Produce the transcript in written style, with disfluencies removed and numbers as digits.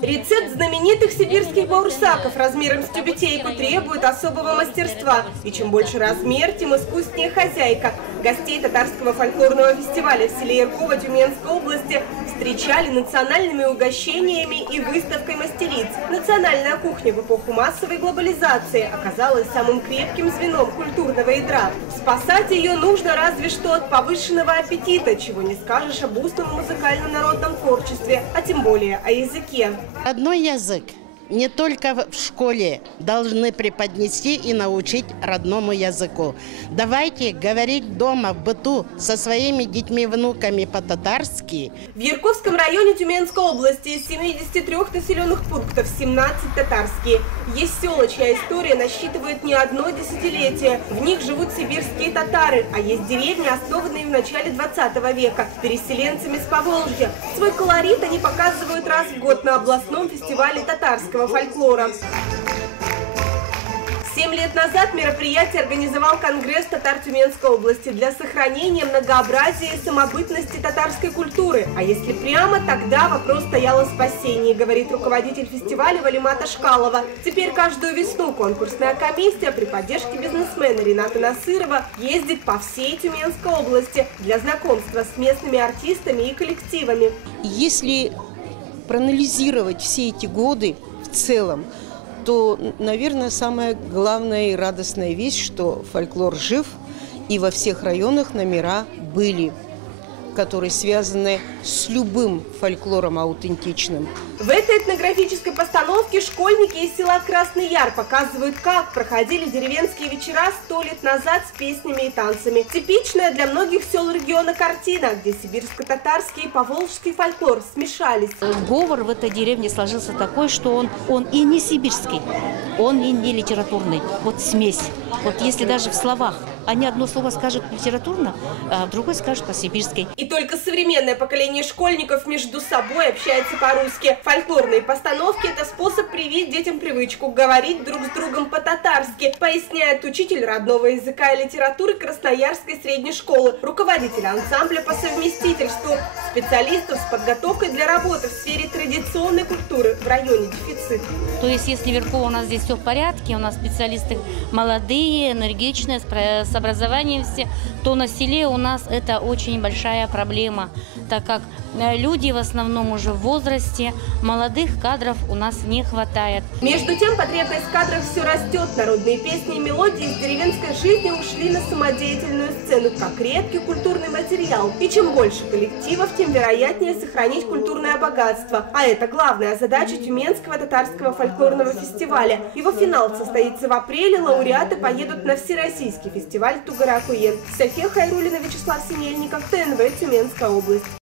Рецепт знаменитых сибирских баурсаков размером с тюбетейку требует особого мастерства. И чем больше размер, тем искуснее хозяйка. Гостей татарского фольклорного фестиваля в селе Ярково Тюменской области встречали национальными угощениями и выставкой мастериц. Национальная кухня в эпоху массовой глобализации оказалась самым крепким звеном культурного ядра. Спасать ее нужно разве что от повышенного аппетита, чего не скажешь об устном музыкальном народном творчестве, а тем более о языке. Родной язык не только в школе должны преподнести и научить родному языку. Давайте говорить дома, в быту, со своими детьми, внуками по-татарски. В Ярковском районе Тюменской области из 73 населенных пунктов 17 татарские. Есть села, чья история насчитывает не одно десятилетие. В них живут сибирские татары, а есть деревни, основанные в начале 20 века переселенцами с Поволжья. Свой колорит они показывают раз в год на областном фестивале татарского фольклора. 7 лет назад мероприятие организовал Конгресс татар Тюменской области для сохранения многообразия и самобытности татарской культуры. А если прямо, тогда вопрос стоял о спасении, говорит руководитель фестиваля Валимата Шкалова. Теперь каждую весну конкурсная комиссия при поддержке бизнесмена Рената Насырова ездит по всей Тюменской области для знакомства с местными артистами и коллективами. Если проанализировать все эти годы в целом, то, наверное, самая главная и радостная вещь, что фольклор жив, и во всех районах номера были, которые связаны с любым фольклором аутентичным. В этой этнографической постановке школьники из села Красный Яр показывают, как проходили деревенские вечера 100 лет назад с песнями и танцами. Типичная для многих сел региона картина, где сибирско-татарский и поволжский фольклор смешались. Говор в этой деревне сложился такой, что он и не сибирский, он и не литературный. Вот смесь. Вот если даже в словах они одно слово скажут литературно, а другое скажут по-сибирски. И только современное поколение школьников между собой общается по-русски. Фольклорные постановки – это способ привить детям привычку говорить друг с другом по-татарски, поясняет учитель родного языка и литературы Красноярской средней школы, руководитель ансамбля по совместительству, специалистов с подготовкой для работы в сфере традиционной культуры в районе дефицит. То есть, если в Ярково у нас здесь все в порядке, у нас специалисты молодые, энергичные, с образованием все, то на селе у нас это очень большая проблема, так как люди в основном уже в возрасте, молодых кадров у нас не хватает. Между тем, потребность в кадрах все растет. Народные песни и мелодии из деревенской жизни ушли на самодеятельную сцену, как редкий культурный материал. И чем больше коллективов, тем вероятнее сохранить культурное богатство. А это главная задача Тюменского татарского фольклорного фестиваля. Его финал состоится в апреле, лауреаты поедут на всероссийский фестиваль Тугаракуен. София Хайрулина, Вячеслав Синельников, ТНВ, Тюменская область.